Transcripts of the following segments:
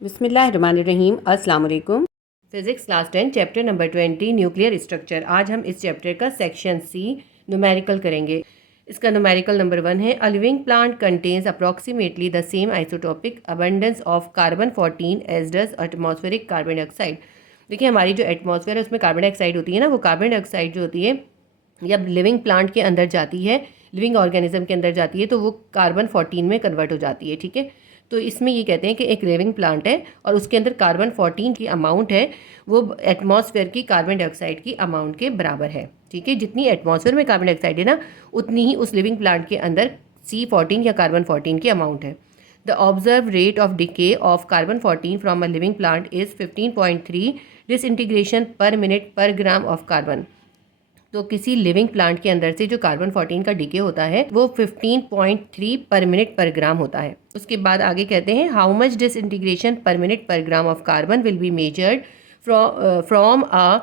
बिस्मिल्लाहिर्रहमानिर्रहीम। अस्सलाम वालेकुम। Physics class 10 chapter number 20 nuclear structure. आज हम इस चैप्टर का सेक्शन सी न्यूमेरिकल करेंगे। इसका न्यूमेरिकल नंबर 1 है, a living plant contains approximately the same isotopic abundance of carbon 14 as does atmospheric carbon dioxide. देखिए, हमारी जो एटमॉस्फेयर है उसमें कार्बन डाइऑक्साइड होती है ना, वो कार्बन डाइऑक्साइड जो होती है जब लिविंग प्लांट के अंदर जाती है, लिविंग ऑर्गेनिज्म के अंदर जाती है, तो वो कार्बन 14 में कन्वर्ट हो जाती है। ठीक है, तो इसमें ये कहते हैं कि एक लिविंग प्लांट है और उसके अंदर कार्बन 14 की अमाउंट है, वो एटमॉस्फेयर की कार्बन डाइऑक्साइड की अमाउंट के बराबर है। ठीक है, जितनी एटमॉस्फेयर में कार्बन डाइऑक्साइड है ना, उतनी ही उस लिविंग प्लांट के अंदर C14 या कार्बन 14 की अमाउंट है। The observe rate of decay of carbon 14 from a living plant is 15.3 disintegration per minute per gram of carbon. तो किसी लिविंग प्लांट के अंदर से जो कार्बन 14 का डीके होता है वो 15.3 पर मिनट पर ग्राम होता है। उसके बाद आगे कहते हैं, how much disintegration per minute per gram of carbon will be measured from a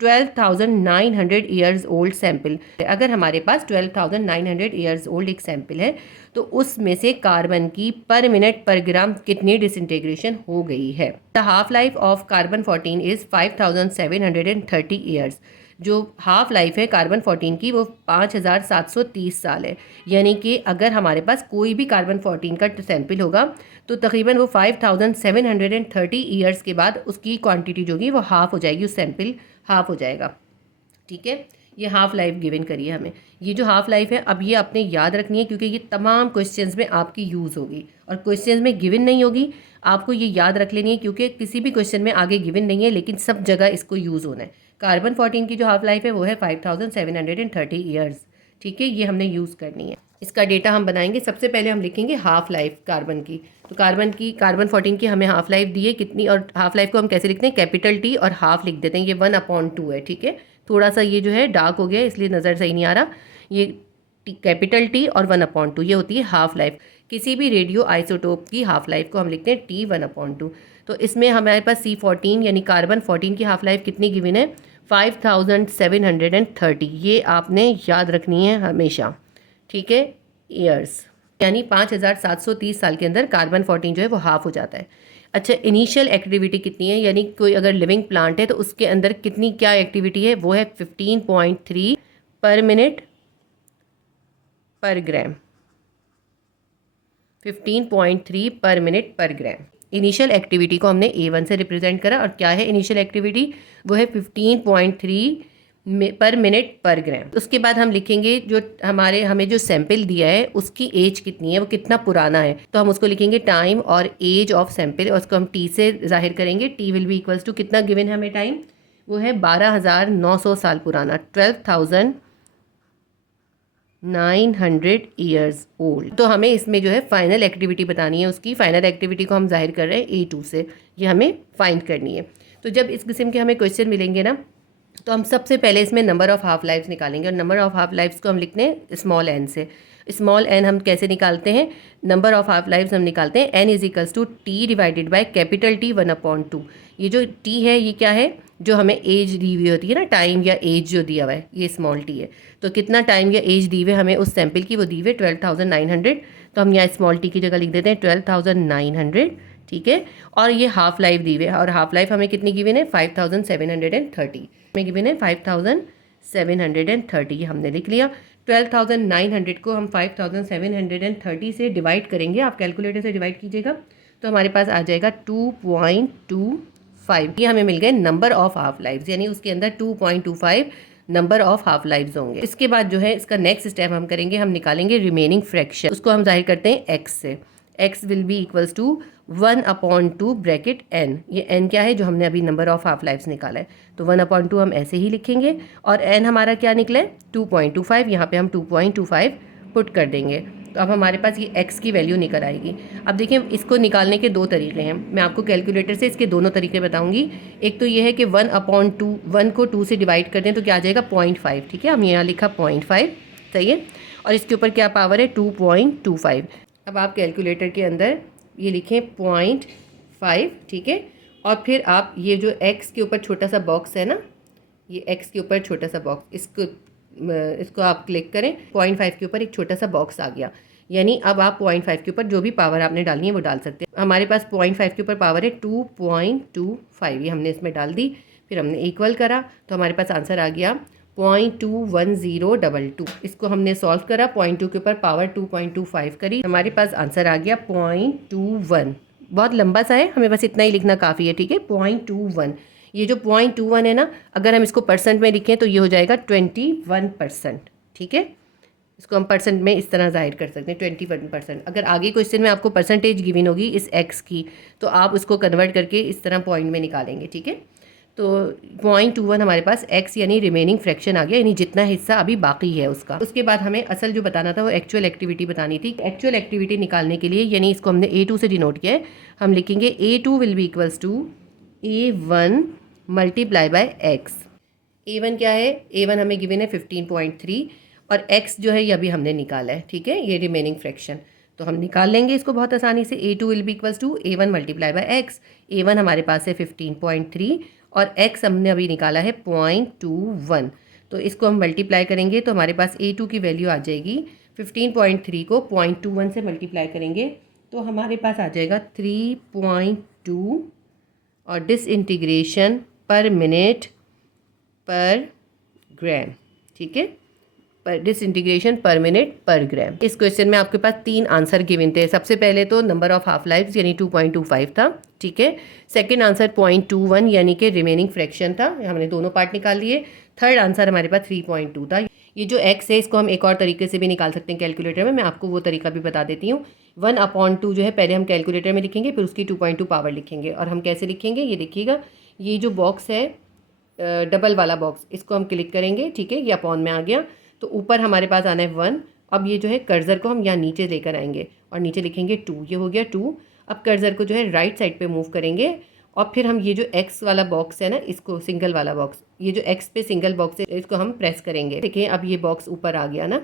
12,900 years old sample. अगर हमारे पास 12,900 ईयर्स ओल्ड एक सैंपल है तो उसमें से कार्बन की पर मिनट पर ग्राम कितनी डिसइंटीग्रेशन हो गई है। The half life of carbon 14 is 5,730 years. जो हाफ लाइफ है कार्बन 14 की वो 5,730 साल है। यानी कि अगर हमारे पास कोई भी कार्बन 14 का सैंपल होगा तो तकरीबन वो 5,730 ईयर्स के बाद उसकी क्वांटिटी जो होगी वो हाफ हो जाएगी, उस सैंपल हाफ हो जाएगा। ठीक है, ये हाफ लाइफ गिवन करिए हमें। ये जो हाफ लाइफ है अब ये आपने याद रखनी है, क्योंकि ये तमाम क्वेश्चंस में आपकी यूज़ होगी और क्वेश्चंस में गिवन नहीं होगी। आपको ये याद रख लेनी है, क्योंकि किसी भी क्वेश्चन में आगे गिवन नहीं है लेकिन सब जगह इसको यूज़ होना है। कार्बन 14 की जो हाफ लाइफ है वो है 5,730 ईयर्स। ठीक है, ये हमने यूज़ करनी है। इसका डेटा हम बनाएंगे। सबसे पहले हम लिखेंगे हाफ लाइफ कार्बन की। तो कार्बन 14 की हमें हाफ लाइफ दी है कितनी, और हाफ लाइफ को हम कैसे लिखते हैं, कैपिटल टी और हाफ लिख देते हैं। ये 1/2 है। ठीक है, थोड़ा सा ये जो है डार्क हो गया इसलिए नज़र सही नहीं आ रहा। ये कैपिटल टी और 1/2 ये होती है हाफ लाइफ। किसी भी रेडियो आइसोटोप की हाफ लाइफ को हम लिखते हैं T 1/2। तो इसमें हमारे पास C14 यानी कार्बन 14 की हाफ लाइफ कितनी गिवन है, 5,730। ये आपने याद रखनी है हमेशा। ठीक है, ईयर्स यानी 5,730 साल के अंदर कार्बन 14 जो है वो हाफ हो जाता है। अच्छा, इनिशियल एक्टिविटी कितनी है, यानी कोई अगर लिविंग प्लांट है तो उसके अंदर कितनी क्या एक्टिविटी है, वो है 15.3 पर मिनट पर ग्राम। 15.3 पर मिनट पर ग्राम। इनिशियल एक्टिविटी को हमने A1 से रिप्रेजेंट करा, और क्या है इनिशियल एक्टिविटी, वो है 15.3 पर मिनट पर ग्राम। उसके बाद हम लिखेंगे जो हमें जो सैंपल दिया है उसकी एज कितनी है, वो कितना पुराना है। तो हम उसको लिखेंगे टाइम और एज ऑफ सैंपल, और उसको हम टी से जाहिर करेंगे। T will be equals to कितना गिवन है हमें टाइम, वो है 12,900 साल पुराना, 12,900 ईयर्स ओल्ड। तो हमें इसमें जो है फाइनल एक्टिविटी बतानी है, उसकी फाइनल एक्टिविटी को हम जाहिर कर रहे हैं A2 से, ये हमें फाइंड करनी है। तो जब इस किस्म के हमें क्वेश्चन मिलेंगे ना, तो हम सबसे पहले इसमें नंबर ऑफ़ हाफ लाइफ्स निकालेंगे, और नंबर ऑफ़ हाफ लाइफ्स को हम लिखते हैं स्मॉल n से। स्मॉल n हम कैसे निकालते हैं, नंबर ऑफ़ हाफ लाइफ्स हम निकालते हैं n is to T divided by capital T 1/2। ये जो t है ये क्या है, जो हमें एज दी हुई होती है ना, टाइम या एज जो दिया हुआ है, ये स्मॉल t है। तो कितना टाइम या एज दी हुई हमें उस सैंपल की, वो दी हुई 12,900। तो हम यहाँ स्मॉल t की जगह लिख देते हैं 12,900। ठीक है, और ये हाफ लाइफ दी हुई है, और हाफ लाइफ हमें कितनी गिवन है, 5,730 में गिवन है 5,730। ये हमने लिख लिया। 12,900 को हम 5,730 से डिवाइड करेंगे, आप कैलकुलेटर से डिवाइड कीजिएगा तो हमारे पास आ जाएगा 2.25। ये हमें मिल गए नंबर ऑफ हाफ लाइव्स, यानी उसके अंदर 2.25 नंबर ऑफ हाफ लाइव्स होंगे। इसके बाद जो है इसका नेक्स्ट स्टेप हम करेंगे, हम निकालेंगे रिमेनिंग फ्रैक्शन। उसको हम जाहिर करते हैं x से। x will be equals to 1/2 bracket n। ये n क्या है, जो हमने अभी नंबर ऑफ हाफ लाइफ्स निकाला है, तो 1/2 हम ऐसे ही लिखेंगे, और n हमारा क्या निकला है 2.25। यहाँ पे हम 2.25 पुट कर देंगे, तो अब हमारे पास ये x की वैल्यू निकल आएगी। अब देखिए, इसको निकालने के दो तरीके हैं, मैं आपको कैलकुलेटर से इसके दोनों तरीके बताऊंगी। एक तो ये है कि 1/2, 1 को 2 से डिवाइड कर दें तो क्या आ जाएगा 0.5। ठीक है, हम यहाँ लिखा 0.5, सही है, और इसके ऊपर क्या पावर है 2.25। अब आप कैलकुलेटर के अंदर ये लिखें 0.5। ठीक है, और फिर आप ये जो x के ऊपर छोटा सा बॉक्स है ना, ये x के ऊपर छोटा सा बॉक्स, इसको आप क्लिक करें। 0.5 के ऊपर एक छोटा सा बॉक्स आ गया। यानी अब आप 0.5 के ऊपर जो भी पावर आपने डालनी है वो डाल सकते हैं। हमारे पास 0.5 के ऊपर पावर है 2.25, ये हमने इसमें डाल दी, फिर हमने इक्वल करा तो हमारे पास आंसर आ गया 0.21022। इसको हमने सॉल्व करा, 0.2 के ऊपर पावर 2.25 करी, हमारे पास आंसर आ गया 0.21। बहुत लंबा सा है, हमें बस इतना ही लिखना काफ़ी है, ठीक है। 0.21, ये जो 0.21 है ना, अगर हम इसको परसेंट में लिखें तो ये हो जाएगा 21%, ठीक है। इसको हम परसेंट में इस तरह जाहिर कर सकते हैं 21%। अगर आगे क्वेश्चन में आपको परसेंटेज गिवन होगी इस एक्स की, तो आप उसको कन्वर्ट करके इस तरह पॉइंट में निकालेंगे, ठीक है। तो 0.21 हमारे पास एक्स यानी रिमेनिंग फ्रैक्शन आ गया, यानी जितना हिस्सा अभी बाकी है उसका। उसके बाद हमें असल जो बताना था वो एक्चुअल एक्टिविटी बतानी थी। एक्चुअल एक्टिविटी निकालने के लिए, यानी इसको हमने A2 से डिनोट किया है, हम लिखेंगे A2 will be equals to A1 multiply by X. A1 क्या है, A1 हमें गिवन है 15.3 और x जो है ये अभी हमने निकाला है, ठीक है, ये रिमेनिंग फ्रैक्शन। तो हम निकाल लेंगे इसको बहुत आसानी से। A2 will be equals to A1 multiply by X. A1 हमारे पास है 15.3 और x हमने अभी निकाला है 0.21। तो इसको हम मल्टीप्लाई करेंगे तो हमारे पास A2 की वैल्यू आ जाएगी, 15.3 को 0.21 से मल्टीप्लाई करेंगे तो हमारे पास आ जाएगा 3.2 और डिसइंटीग्रेशन पर मिनट पर ग्राम, ठीक है, पर डिसइंटीग्रेशन पर मिनट पर ग्राम। इस क्वेश्चन में आपके पास 3 आंसर गिवन थे। सबसे पहले तो नंबर ऑफ हाफ लाइफ यानी 2.25 था, ठीक है। सेकंड आंसर 0.21 यानी कि रिमेनिंग फ्रैक्शन था, हमने दोनों पार्ट निकाल लिए। थर्ड आंसर हमारे पास 3.2 था। ये जो x है इसको हम एक और तरीके से भी निकाल सकते हैं कैलकुलेटर में, मैं आपको वो तरीका भी बता देती हूँ। 1/2 जो है पहले हम कैलकुलेटर में लिखेंगे, फिर उसकी 2.2 पावर लिखेंगे। और हम कैसे लिखेंगे ये देखिएगा, ये जो बॉक्स है डबल वाला बॉक्स, इसको हम क्लिक करेंगे, ठीक है, ये अपॉन में आ गया। तो ऊपर हमारे पास आना है 1। अब ये जो है कर्सर को हम यहाँ नीचे लेकर आएंगे और नीचे लिखेंगे 2, ये हो गया 2। अब कर्सर को जो है राइट साइड पे मूव करेंगे और फिर हम ये जो x वाला बॉक्स है ना, इसको सिंगल वाला बॉक्स, ये जो x पे सिंगल बॉक्स है इसको हम प्रेस करेंगे। देखिए अब ये बॉक्स ऊपर आ गया ना,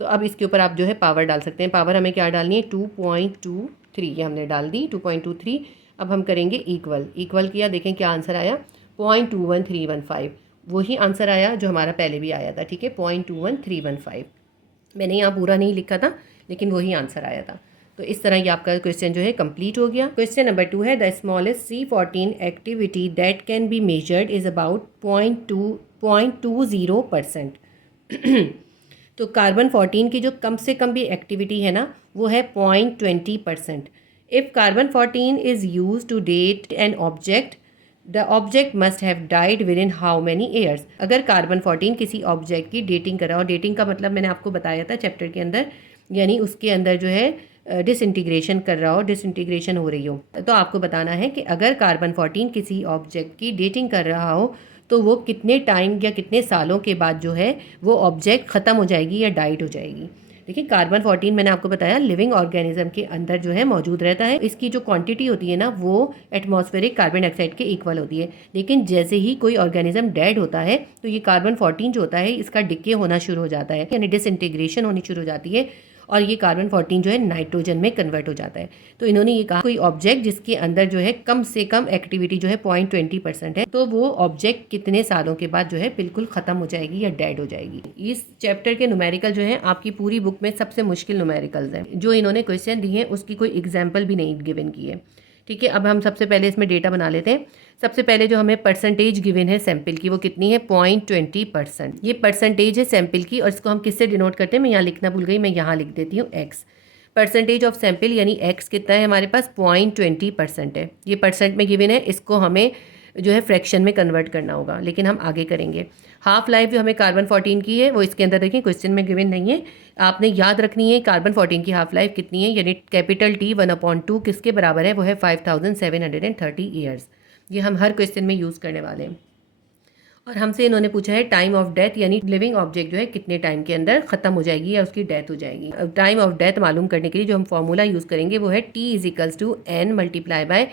तो अब इसके ऊपर आप जो है पावर डाल सकते हैं। पावर हमें क्या डालनी है, 2.23, ये हमने डाल दी 2.23। अब हम करेंगे इक्वल, इक्वल किया, देखें क्या आंसर आया, 0.21315। वही आंसर आया जो हमारा पहले भी आया था, ठीक है, 0.21315। मैंने यहाँ पूरा नहीं लिखा था लेकिन वही आंसर आया था। तो इस तरह ये आपका क्वेश्चन जो है कंप्लीट हो गया। क्वेश्चन नंबर 2 है, the smallest C14 activity that can be measured is about 0.20%। तो कार्बन 14 की जो कम से कम भी एक्टिविटी है ना वो है 0.20%। If carbon 14 is use to date an object, the object must have died with in how many years. अगर कार्बन 14 किसी ऑब्जेक्ट की डेटिंग कर रहा हो, डेटिंग का मतलब मैंने आपको बताया था चैप्टर के अंदर, यानी उसके अंदर जो है डिसइंटीग्रेशन कर रहा हो, डिसइंटीग्रेशन हो रही हो, तो आपको बताना है कि अगर कार्बन 14 किसी ऑब्जेक्ट की डेटिंग कर रहा हो तो वो कितने टाइम या कितने सालों के बाद जो है वो ऑब्जेक्ट ख़त्म हो जाएगी या डाइड हो जाएगी। देखिए कार्बन 14 मैंने आपको बताया लिविंग ऑर्गेनिज्म के अंदर जो है मौजूद रहता है। इसकी जो क्वांटिटी होती है ना वो एटमॉस्फेरिक कार्बन डाइऑक्साइड के इक्वल होती है, लेकिन जैसे ही कोई ऑर्गेनिज्म डेड होता है तो ये कार्बन 14 जो होता है इसका डिके होना शुरू हो जाता है, यानी डिसइंटीग्रेशन होनी शुरू हो जाती है और ये कार्बन 14 जो है नाइट्रोजन में कन्वर्ट हो जाता है। तो इन्होंने ये कहा कोई ऑब्जेक्ट जिसके अंदर जो है कम से कम एक्टिविटी जो है 0.20% है, तो वो ऑब्जेक्ट कितने सालों के बाद जो है बिल्कुल ख़त्म हो जाएगी या डेड हो जाएगी। इस चैप्टर के न्यूमेरिकल जो है आपकी पूरी बुक में सबसे मुश्किल न्यूमेरिकल्स हैं। जो इन्होंने क्वेश्चन दिए हैं उसकी कोई एग्जाम्पल भी नहीं गिवन की है, ठीक है। अब हम सबसे पहले इसमें डेटा बना लेते हैं। सबसे पहले जो हमें परसेंटेज गिवन है सैंपल की वो कितनी है, 0.20%। ये परसेंटेज है सैंपल की और इसको हम किससे डिनोट करते हैं, मैं यहाँ लिखना भूल गई, मैं यहाँ लिख देती हूँ x। परसेंटेज ऑफ सैंपल यानी x कितना है हमारे पास, 0.20% है। ये परसेंट में गिवन है, इसको हमें जो है फ्रैक्शन में कन्वर्ट करना होगा, लेकिन हम आगे करेंगे। हाफ लाइफ जो हमें कार्बन 14 की है वो इसके अंदर देखिए क्वेश्चन में गिवन नहीं है, आपने याद रखनी है कार्बन 14 की हाफ लाइफ कितनी है, यानी कैपिटल T 1/2 किसके बराबर है, वो है 5730 ईयर्स। ये हम हर क्वेश्चन में यूज़ करने वाले हैं। और हमसे इन्होंने पूछा है टाइम ऑफ डेथ, यानी लिविंग ऑब्जेक्ट जो है कितने टाइम के अंदर ख़त्म हो जाएगी या उसकी डेथ हो जाएगी। टाइम ऑफ डेथ मालूम करने के लिए जो हम फॉर्मूला यूज़ करेंगे वो है T = N multiply bye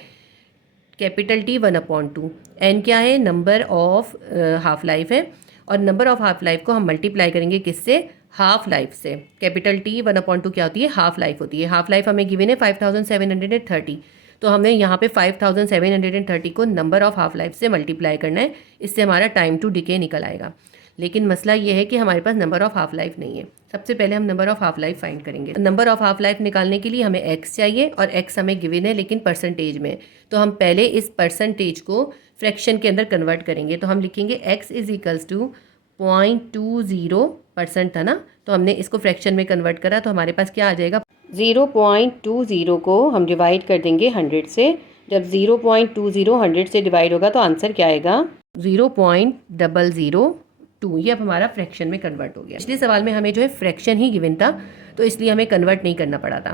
capital T 1/2। N क्या है, नंबर ऑफ हाफ लाइफ है, और नंबर ऑफ हाफ लाइफ को हम मल्टीप्लाई करेंगे किससे, हाफ लाइफ से। कैपिटल T 1/2 क्या होती है, हाफ लाइफ होती है। हाफ लाइफ हमें गिवन है 5730, तो हमें यहाँ पे 5730 को नंबर ऑफ हाफ लाइफ से मल्टीप्लाई करना है, इससे हमारा टाइम टू डिके निकल आएगा। लेकिन मसला ये है कि हमारे पास नंबर ऑफ हाफ लाइफ नहीं है। सबसे पहले हम number of half life find करेंगे। नंबर ऑफ हाफ लाइफ निकालने के लिए हमें x चाहिए और x हमें गिवन है लेकिन परसेंटेज में। तो हम पहले इस परसेंटेज को फ्रैक्शन के अंदर कन्वर्ट करेंगे। तो हम लिखेंगे x इज इक्वल्स टू 0.20% था ना, तो हमने इसको फ्रैक्शन में कन्वर्ट करा तो हमारे पास क्या आ जाएगा, 0.20 को हम डिवाइड कर देंगे 100 से। जब 0.20 100 से डिवाइड होगा तो आंसर क्या आएगा, 0.002। ये अब हमारा फ्रैक्शन में कन्वर्ट हो गया। पिछले सवाल में हमें जो है फ्रैक्शन ही गिवन था तो इसलिए हमें कन्वर्ट नहीं करना पड़ा था,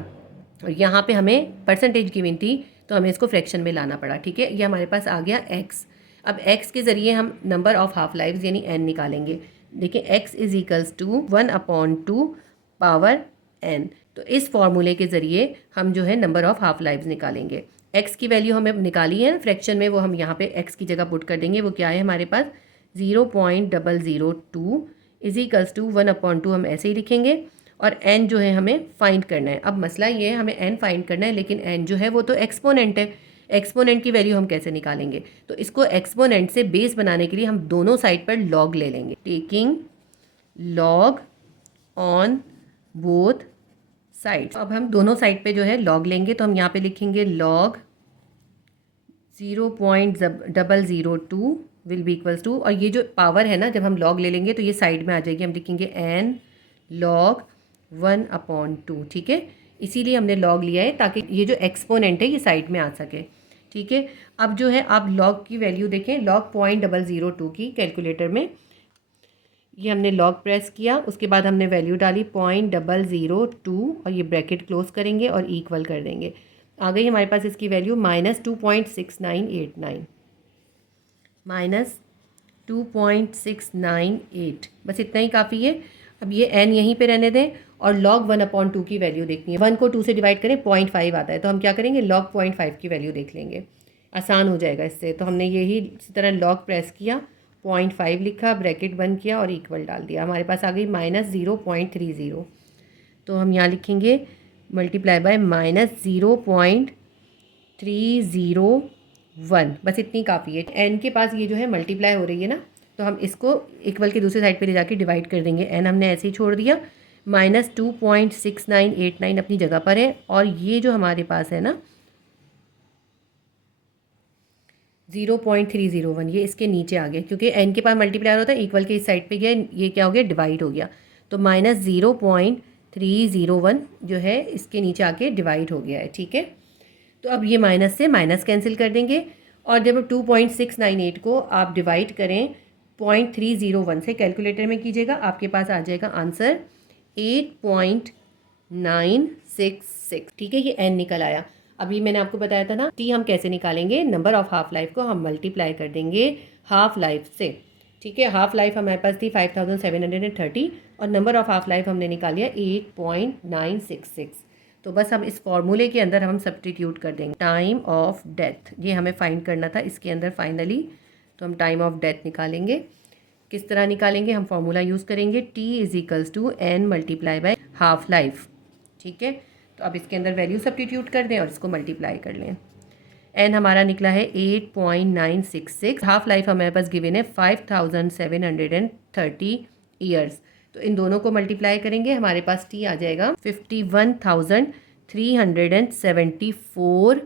और यहाँ पे हमें परसेंटेज गिवन थी तो हमें इसको फ्रैक्शन में लाना पड़ा। ठीक है, ये हमारे पास आ गया x। अब x के ज़रिए हम नंबर ऑफ हाफ लाइफ यानी n निकालेंगे। देखिए x is equals to 1/2 power n। तो इस फॉर्मूले के ज़रिए हम जो है नंबर ऑफ हाफ लाइफ निकालेंगे। x की वैल्यू हमें निकाली है फ्रैक्शन में, वो हम यहाँ पे x की जगह पुट कर देंगे। वो क्या है हमारे पास, 0.002 इज इक्वल्स टू 1/2 हम ऐसे ही लिखेंगे, और n जो है हमें फाइंड करना है। अब मसला ये है हमें n फाइंड करना है, लेकिन n जो है वो तो एक्सपोनेंट है। एक्सपोनेंट की वैल्यू हम कैसे निकालेंगे, तो इसको एक्सपोनेंट से बेस बनाने के लिए हम दोनों साइड पर लॉग ले लेंगे। Taking log on both sides. अब हम दोनों साइड पे जो है लॉग लेंगे, तो हम यहाँ पे लिखेंगे log 0.002 will be equals to, और ये जो पावर है ना जब हम लॉग ले लेंगे तो ये साइड में आ जाएगी। हम लिखेंगे n log 1/2। ठीक है, इसीलिए हमने लॉग लिया है ताकि ये जो एक्सपोनेंट है ये साइड में आ सके। ठीक है, अब जो है आप लॉग की वैल्यू देखें, लॉग 0.002 की कैलकुलेटर में ये हमने लॉग प्रेस किया, उसके बाद हमने वैल्यू डाली 0.002 और ये ब्रैकेट क्लोज करेंगे और इक्वल कर देंगे। आ गई हमारे पास इसकी वैल्यू -2.6989, -2.698। बस इतना ही काफ़ी है। अब ये n यहीं पे रहने दें और log 1/2 की वैल्यू देखनी है। 1 को 2 से डिवाइड करें 0.5 आता है, तो हम क्या करेंगे log 0.5 की वैल्यू देख लेंगे, आसान हो जाएगा इससे। तो हमने यही इसी तरह log प्रेस किया, 0.5 लिखा, ब्रैकेट बंद किया और इक्वल डाल दिया। हमारे पास आ गई -0.30। तो हम यहाँ लिखेंगे मल्टीप्लाई बाय -0.301। बस इतनी काफ़ी है। n के पास ये जो है मल्टीप्लाई हो रही है ना, तो हम इसको इक्वल की दूसरी साइड पे ले जाके डिवाइड कर देंगे। n हमने ऐसे ही छोड़ दिया, -2.6989 अपनी जगह पर है, और ये जो हमारे पास है ना 0.301 ये इसके नीचे आ गया, क्योंकि n के पास मल्टीप्लाई होता है, इक्वल के इस साइड पे गया, ये क्या हो गया, डिवाइड हो गया। तो -0.301 जो है इसके नीचे आके डिवाइड हो गया है। ठीक है, तो अब ये माइनस से माइनस कैंसिल कर देंगे, और जब 2.698 को आप डिवाइड करें 0.301 से कैलकुलेटर में कीजिएगा, आपके पास आ जाएगा आंसर 8.966। ठीक है, ये n निकल आया। अभी मैंने आपको बताया था ना t हम कैसे निकालेंगे, नंबर ऑफ हाफ लाइफ को हम मल्टीप्लाई कर देंगे हाफ लाइफ से। ठीक है, हाफ लाइफ हमारे पास थी 5730 और नंबर ऑफ हाफ लाइफ हमने निकाल लिया 8.966। तो बस हम इस फॉर्मूले के अंदर हम सब्स्टिट्यूट कर देंगे टाइम ऑफ डेथ, ये हमें फाइंड करना था इसके अंदर फाइनली। तो हम टाइम ऑफ डेथ निकालेंगे। किस तरह निकालेंगे, हम फॉर्मूला यूज़ करेंगे t is equals to n multiply by half life. ठीक है, तो अब इसके अंदर वैल्यू सब्स्टिट्यूट कर दें और इसको मल्टीप्लाई कर लें। n हमारा निकला है 8.966। हाफ लाइफ हमारे पास गिवन है 5730 ईयर्स। तो इन दोनों को मल्टीप्लाई करेंगे, हमारे पास t आ जाएगा 51,374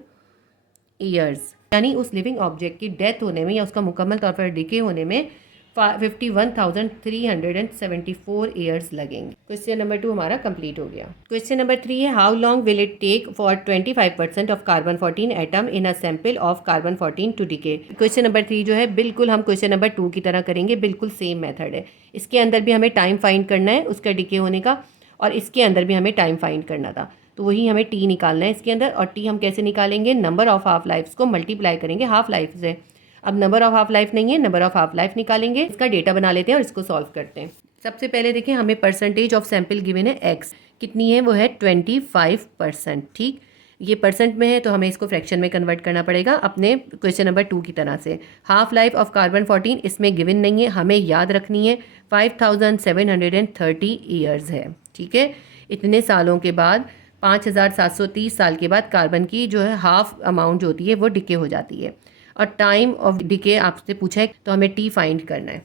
ईयर्स, यानी उस लिविंग ऑब्जेक्ट की डेथ होने में या उसका मुकम्मल तौर पर डिके होने में 51,374 ईयर्स लगेंगे। क्वेश्चन नंबर 2 हमारा कंप्लीट हो गया। क्वेश्चन नंबर 3 है, how long will it take for 25% of carbon 14 atom in a sample of carbon 14 to decay. Question number 3 जो है बिल्कुल हम क्वेश्चन नंबर 2 की तरह करेंगे, बिल्कुल सेम मेथड है। इसके अंदर भी हमें टाइम फाइंड करना है उसका डिके होने का, और इसके अंदर भी हमें टाइम फाइंड करना था, तो वही हमें टी निकालना है इसके अंदर। और टी हम कैसे निकालेंगे, नंबर ऑफ हाफ लाइफ्स को मल्टीप्लाई करेंगे हाफ लाइफ से। अब नंबर ऑफ हाफ लाइफ नहीं है, नंबर ऑफ हाफ लाइफ निकालेंगे। इसका डेटा बना लेते हैं और इसको सॉल्व करते हैं। सबसे पहले देखें, हमें परसेंटेज ऑफ सैंपल गिवन है x, कितनी है, वो है 25%। ठीक, ये परसेंट में है तो हमें इसको फ्रैक्शन में कन्वर्ट करना पड़ेगा अपने क्वेश्चन नंबर 2 की तरह से। हाफ लाइफ ऑफ कार्बन 14 इसमें गिवन नहीं है, हमें याद रखनी है 5730 ईयर्स है। ठीक है, इतने सालों के बाद 5730 साल के बाद कार्बन की जो है हाफ अमाउंट जो होती है वो डिके हो जाती है। और टाइम ऑफ डिके आपसे पूछा है तो हमें टी फाइंड करना है।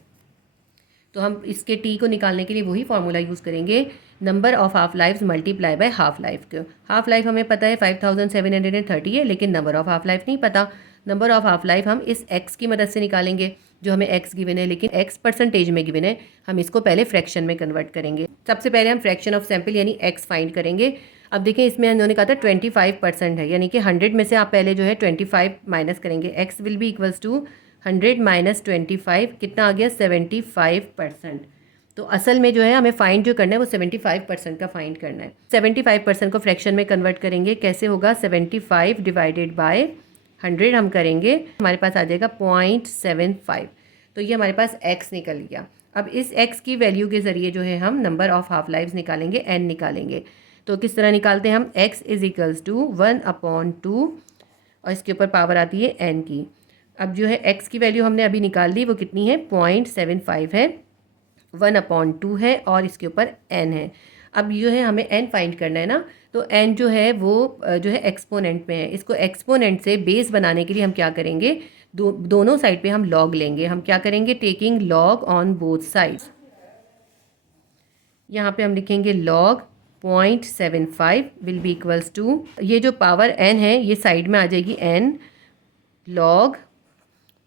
तो हम इसके टी को निकालने के लिए वही फार्मूला यूज़ करेंगे, number of half life multiply by half life को। हाफ लाइफ हमें पता है 5730 है, लेकिन नंबर ऑफ हाफ लाइफ नहीं पता। नंबर ऑफ हाफ लाइफ हम इस एक्स की मदद से निकालेंगे, जो हमें एक्स गिवन है, लेकिन एक्स परसेंटेज में गिवन है। हम इसको पहले फ्रैक्शन में कन्वर्ट करेंगे। सबसे पहले हम फ्रैक्शन ऑफ सैंपल यानी एक्स फाइंड करेंगे। अब देखें, इसमें उन्होंने कहा था 25% है, यानी कि 100 में से आप पहले जो है 25 माइनस करेंगे। X will be equals to 100 minus 25, कितना आ गया 75%। तो असल में जो है हमें फाइंड जो करना है वो 75% का फाइंड करना है। 75% को फ्रैक्शन में कन्वर्ट करेंगे, कैसे होगा, 75 डिवाइडेड बाय 100 हम करेंगे, हमारे पास आ जाएगा 0.75। तो ये हमारे पास x निकल गया। अब इस x की वैल्यू के ज़रिए जो है हम नंबर ऑफ़ हाफ लाइव्स निकालेंगे, n निकालेंगे। तो किस तरह निकालते हैं हम, x इज़ इक्वल्स टू 1/2 और इसके ऊपर पावर आती है n की। अब जो है x की वैल्यू हमने अभी निकाल ली, वो कितनी है 0.75 है, 1/2 है और इसके ऊपर n है। अब जो है हमें n फाइंड करना है ना, तो n जो है वो जो है एक्सपोनेंट में है। इसको एक्सपोनेंट से बेस बनाने के लिए हम क्या करेंगे, दोनों साइड पे हम लॉग लेंगे। हम क्या करेंगे, taking log on both sides. यहाँ पे हम लिखेंगे log 0.75 will be equals to, ये जो पावर n है ये साइड में आ जाएगी n लॉग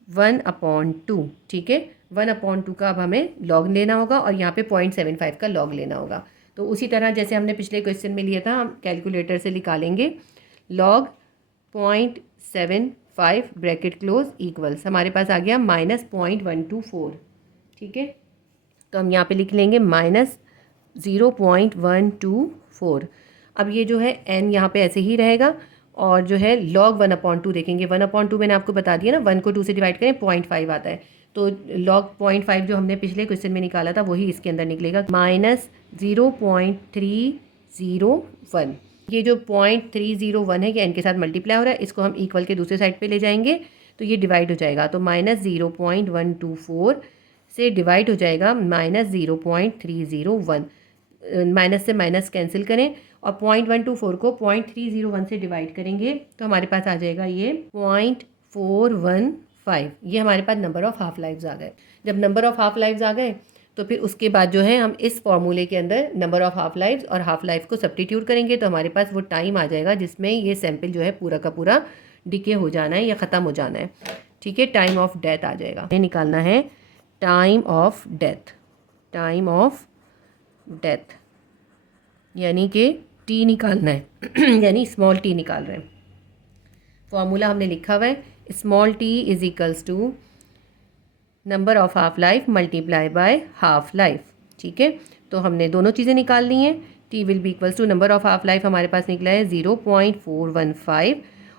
1/2। ठीक है, 1/2 का अब हमें लॉग लेना होगा और यहाँ पे 0.75 का लॉग लेना होगा। तो उसी तरह जैसे हमने पिछले क्वेश्चन में लिया था, हम कैलकुलेटर से निकालेंगे। लॉग 0.75 ब्रैकेट क्लोज इक्वल्स, हमारे पास आ गया -0.124। ठीक है, तो हम यहाँ पे लिख लेंगे -0.124। अब ये जो है n यहाँ पे ऐसे ही रहेगा और जो है log 1/2 देखेंगे। 1/2 मैंने आपको बता दिया ना, 1 को 2 से डिवाइड करें 0.5 आता है, तो log 0.5 जो हमने पिछले क्वेश्चन में निकाला था वही इसके अंदर निकलेगा, -0.301। ये जो 0.301 है ये n के साथ मल्टीप्लाई हो रहा है, इसको हम इक्वल के दूसरे साइड पे ले जाएंगे तो ये डिवाइड हो जाएगा। तो -0.124 से डिवाइड हो जाएगा -0.301। माइनस से माइनस कैंसिल करें और 0.124 को 0.301 से डिवाइड करेंगे तो हमारे पास आ जाएगा ये 0.415। ये हमारे पास नंबर ऑफ़ हाफ लाइव्स आ गए। जब नंबर ऑफ़ हाफ लाइव्स आ गए तो फिर उसके बाद जो है हम इस फॉर्मूले के अंदर नंबर ऑफ़ हाफ लाइव्स और हाफ लाइफ को सब्स्टिट्यूट करेंगे, तो हमारे पास वो टाइम आ जाएगा जिसमें ये सैंपल जो है पूरा का पूरा डिके हो जाना है या ख़त्म हो जाना है। ठीक है, टाइम ऑफ डेथ आ जाएगा। ये निकालना है time of death, time of death यानी कि t निकालना है यानी स्मॉल t निकाल रहे हैं। फॉर्मूला हमने लिखा हुआ है, small t is equals to number of half life multiply by half life. ठीक है, तो हमने दोनों चीज़ें निकाल ली हैं। t will be equals to number of half life हमारे पास निकला है 0.415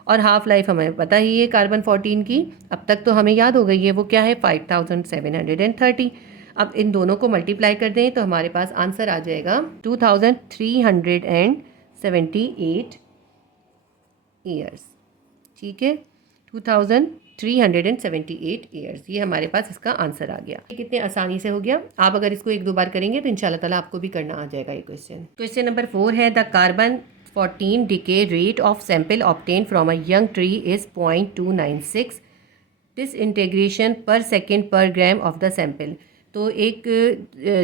और हाफ लाइफ हमें पता ही है कार्बन 14 की, अब तक तो हमें याद हो गई है, वो क्या है 5730। अब इन दोनों को मल्टीप्लाई कर दें तो हमारे पास आंसर आ जाएगा 2378 ईयर्स। ठीक है, 2378 ईयर्स, ये हमारे पास इसका आंसर आ गया। कितने आसानी से हो गया। आप अगर इसको 1-2 बार करेंगे तो इंशाल्लाह ताला आपको भी करना आ जाएगा ये क्वेश्चन। क्वेश्चन नंबर 4 है, the carbon 14 decay rate of sample obtained from a young tree is 0.296 disintegration per second per gram of the sample। तो एक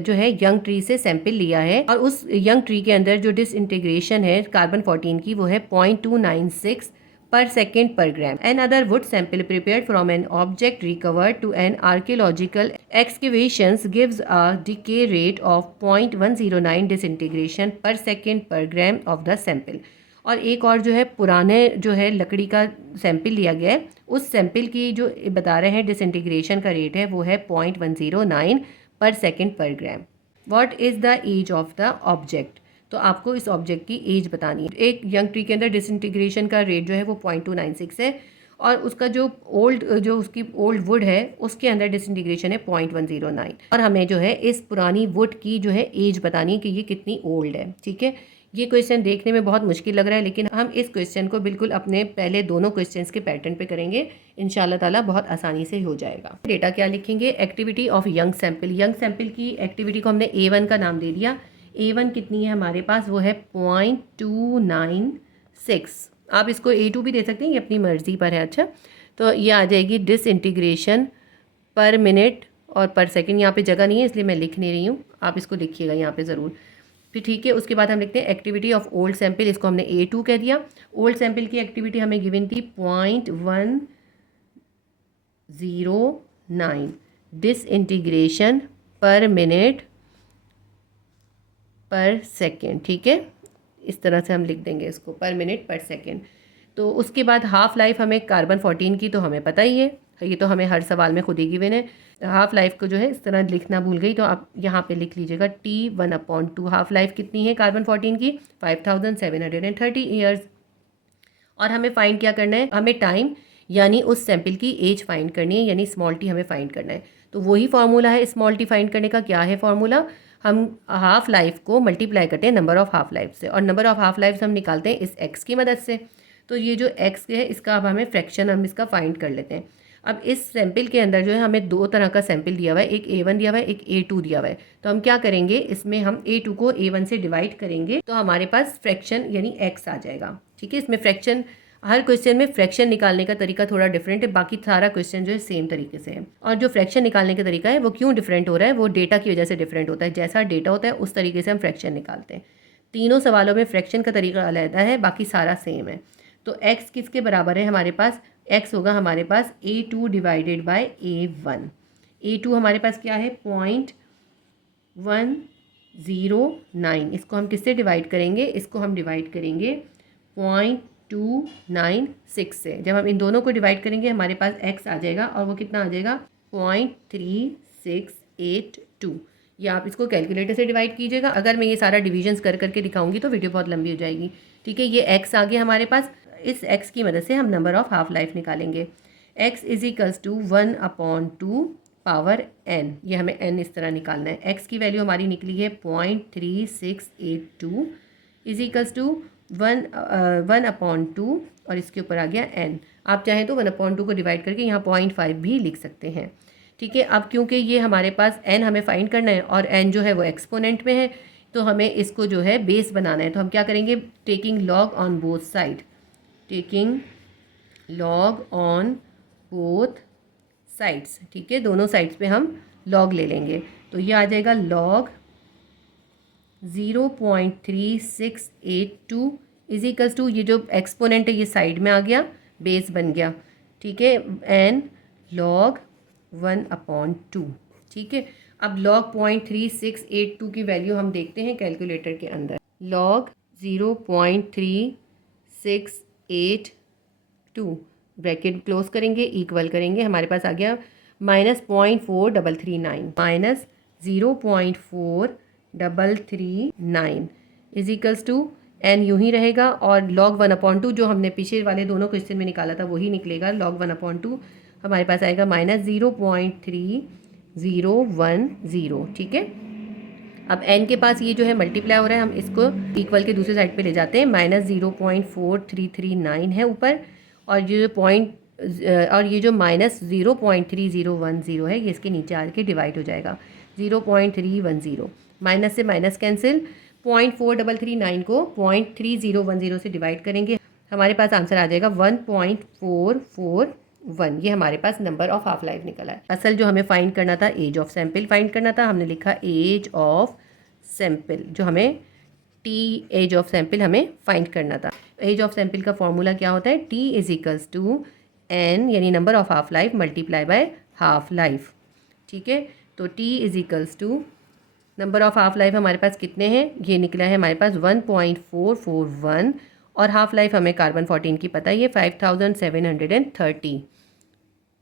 जो है यंग ट्री से सैंपल लिया है और उस यंग ट्री के अंदर जो डिसइंटीग्रेशन है कार्बन 14 की वो है 0.296 per second per gram. Another wood sample prepared from an object recovered to an archaeological excavations gives a decay rate of 0.109 disintegration per second per gram of the sample. और एक और जो है पुराने जो है लकड़ी का सैंपल लिया गया है, उस सैंपल की जो बता रहे हैं डिसइंटीग्रेशन का रेट है वो है 0.109 per second per gram. What is the age of the object, तो आपको इस ऑब्जेक्ट की एज बतानी है। एक यंग ट्री के अंदर डिसइंटीग्रेशन का रेट जो है वो 0.296 है और उसका जो उसकी ओल्ड वुड है उसके अंदर डिसइंटीग्रेशन है 0.109 और हमें जो है इस पुरानी वुड की जो है एज बतानी है कि ये कितनी ओल्ड है। ठीक है, ये क्वेश्चन देखने में बहुत मुश्किल लग रहा है लेकिन हम इस क्वेश्चन को बिल्कुल अपने पहले दोनों क्वेश्चंस के पैटर्न पे करेंगे, इंशाल्लाह ताला बहुत आसानी से हो जाएगा। डेटा क्या लिखेंगे, activity of young sample. Young sample की एक्टिविटी को हमने A1 का नाम दे दिया। A1 कितनी है हमारे पास, वो है 0.296। आप इसको A2 भी दे सकते हैं, ये अपनी मर्ज़ी पर है। अच्छा, तो ये आ जाएगी डिसइंटीग्रेशन पर मिनट और पर सेकंड यहाँ पे जगह नहीं है इसलिए मैं लिख नहीं रही हूँ, आप इसको लिखिएगा यहाँ पे ज़रूर। फिर ठीक है, उसके बाद हम लिखते हैं एक्टिविटी ऑफ ओल्ड सैंपल, इसको हमने A2 कह दिया। ओल्ड सैंपल की एक्टिविटी हमें गिवन थी 0.109 डिसइंटीग्रेशन पर मिनट पर सेकेंड। ठीक है, इस तरह से हम लिख देंगे इसको, पर मिनट पर सेकेंड। तो उसके बाद हाफ लाइफ हमें कार्बन 14 की तो हमें पता ही है, ये तो हमें हर सवाल में खुद ही गिवन है। हाफ लाइफ को जो है इस तरह लिखना भूल गई तो आप यहाँ पे लिख लीजिएगा T1/2। हाफ लाइफ कितनी है कार्बन 14 की? 5730 ईयर्स। और हमें फाइंड क्या करना है? हमें टाइम यानी उस सैंपल की एज फाइंड करनी है, यानी स्मॉल टी हमें फाइंड करना है। तो वही फार्मूला है स्मॉल टी फाइंड करने का। क्या है फार्मूला? हम हाफ लाइफ को मल्टीप्लाई करते हैं नंबर ऑफ हाफ लाइफ से, और नंबर ऑफ हाफ लाइफ हम निकालते हैं इस एक्स की मदद से। तो ये जो एक्स है इसका अब हमें फ्रैक्शन हम इसका फाइंड कर लेते हैं। अब इस सैंपल के अंदर जो है हमें दो तरह का सैंपल दिया हुआ है, एक A1 दिया हुआ है, एक A2 दिया हुआ है। तो हम क्या करेंगे, इसमें हम A2 को A1 से डिवाइड करेंगे तो हमारे पास फ्रैक्शन यानी x आ जाएगा। ठीक है, इसमें फ्रैक्शन, हर क्वेश्चन में फ्रैक्शन निकालने का तरीका थोड़ा डिफरेंट है, बाकी सारा क्वेश्चन जो है सेम तरीके से है। और जो फ्रैक्शन निकालने का तरीका है वो क्यों डिफरेंट हो रहा है, वो डेटा की वजह से डिफरेंट होता है। जैसा डेटा होता है उस तरीके से हम फ्रैक्शन निकालते हैं। तीनों सवालों में फ्रैक्शन का तरीका अलग है, बाकी सारा सेम है। तो x किसके बराबर है हमारे पास? x होगा हमारे पास A2 divided by A1। A2 हमारे पास क्या है? 0.109। इसको हम किससे डिवाइड करेंगे? इसको हम डिवाइड करेंगे 0.296 से। जब हम इन दोनों को डिवाइड करेंगे हमारे पास x आ जाएगा, और वो कितना आ जाएगा? 0.3682। या आप इसको कैलकुलेटर से डिवाइड कीजिएगा। अगर मैं ये सारा डिविजन्स कर करके दिखाऊंगी तो वीडियो बहुत लंबी हो जाएगी। ठीक है, ये x आ गया हमारे पास। इस x की मदद से हम नंबर ऑफ हाफ लाइफ निकालेंगे। x equals to 1/2 power n। ये हमें n इस तरह निकालना है। x की वैल्यू हमारी निकली है 0.3682 इजिकल्स टू 1/2 और इसके ऊपर आ गया n। आप चाहें तो 1/2 को डिवाइड करके यहाँ 0.5 भी लिख सकते हैं। ठीक है, अब क्योंकि ये हमारे पास n हमें फाइंड करना है और n जो है वो एक्सपोनेंट में है, तो हमें इसको जो है बेस बनाना है। तो हम क्या करेंगे? Taking log on both side, taking log on both sides. ठीक है, दोनों साइड्स पे हम लॉग ले लेंगे। तो ये आ जाएगा लॉग 0.3682 इजिकल्स टू, ये जो एक्सपोनेंट है ये साइड में आ गया, बेस बन गया। ठीक है, एन लॉग 1/2। ठीक है, अब लॉग 0.3682 की वैल्यू हम देखते हैं कैलकुलेटर के अंदर। लॉग 0.3682 ब्रैकेट क्लोज करेंगे, इक्वल करेंगे, हमारे पास आ गया -0.4339 -0.4339 इजिकल्स टू एन यूँ ही रहेगा, और लॉग 1/2 जो हमने पीछे वाले दोनों क्वेश्चन में निकाला था वही निकलेगा। लॉग 1/2 हमारे पास आएगा -0.3010। ठीक है, अब n के पास ये जो है मल्टीप्लाई हो रहा है, हम इसको इक्वल के दूसरे साइड पे ले जाते हैं। -0.4339 है ऊपर, और ये जो ये जो -0.3010 है ये इसके नीचे आके डिवाइड हो जाएगा 0.310। माइनस से माइनस कैंसिल, 0.4339 को 0.3010 से डिवाइड करेंगे, हमारे पास आंसर आ जाएगा 1.441। ये हमारे पास नंबर ऑफ हाफ लाइफ निकला है। असल जो हमें फाइंड करना था, एज ऑफ सैंपल फाइंड करना था, हमने लिखा एज ऑफ सैंपल, जो हमें टी एज ऑफ सैंपल हमें फाइंड करना था। एज ऑफ सैंपल का फॉर्मूला क्या होता है? टी इजिकल्स टू एन यानी number of half life multiply by half life. ठीक है, तो T equals to number of half life हमारे पास कितने हैं? ये निकला है हमारे पास 1.441, और हाफ लाइफ हमें कार्बन 14 की पता ही है 5730।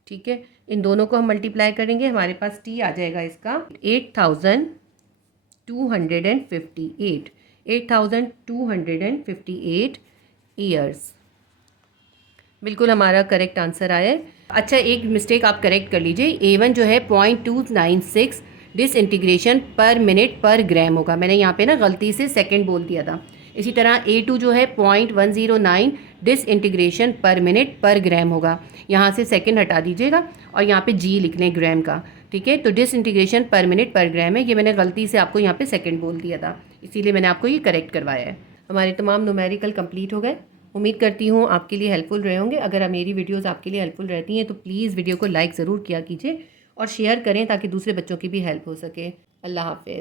ठीक है, इन दोनों को हम मल्टीप्लाई करेंगे, हमारे पास टी आ जाएगा इसका 8258 ईयर्स। बिल्कुल हमारा करेक्ट आंसर आया है। अच्छा, एक मिस्टेक आप करेक्ट कर लीजिए। A1 जो है 0.296 डिसइंटीग्रेशन पर मिनट पर ग्राम होगा। मैंने यहाँ पे ना गलती से सेकंड बोल दिया था। इसी तरह A2 जो है 0.109 डिसइंटीग्रेशन पर मिनट पर ग्राम होगा। यहाँ से सेकंड हटा दीजिएगा और यहाँ पे G लिख लें ग्राम का। ठीक है, तो डिसइंटीग्रेशन पर मिनट पर ग्राम है, ये मैंने गलती से आपको यहाँ पे सेकंड बोल दिया था, इसीलिए मैंने आपको ये करेक्ट करवाया है। हमारे तमाम न्यूमेरिकल कंप्लीट हो गए। उम्मीद करती हूँ आपके लिए हेल्पफुल रहे होंगे। अगर मेरी वीडियोज़ आपके लिए हेल्पफुल रहती हैं तो प्लीज़ वीडियो को लाइक ज़रूर किया कीजिए और शेयर करें ताकि दूसरे बच्चों की भी हेल्प हो सके। अल्लाह हाफ़िज़।